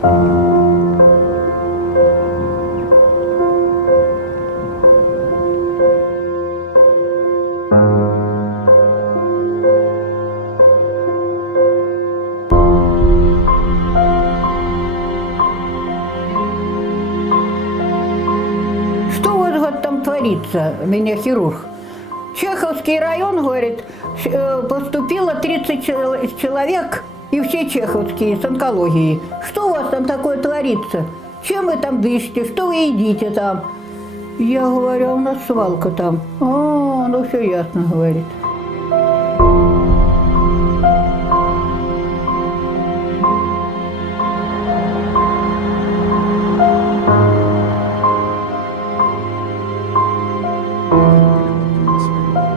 Что у вас вот там творится, меня хирург? Чеховский район, говорит, поступило 30 человек, и все чеховские с онкологией. Что у вас там такое творится? Чем вы там дышите? Что вы едите там? Я говорю, а у нас свалка там. А, ну все ясно, говорит.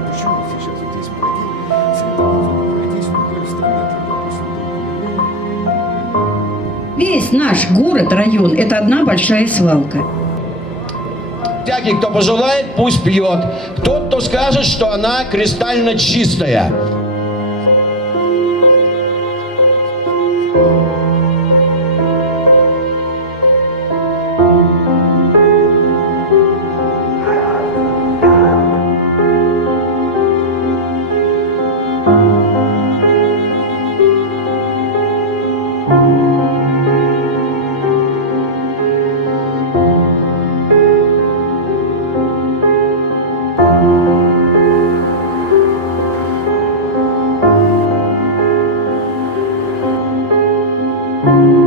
Почему сейчас вот здесь пройти, пройти, сколько страны Весь наш город, район – это одна большая свалка. Всякий, кто пожелает, пусть пьет. Тот, кто скажет, что она кристально чистая. Thank you.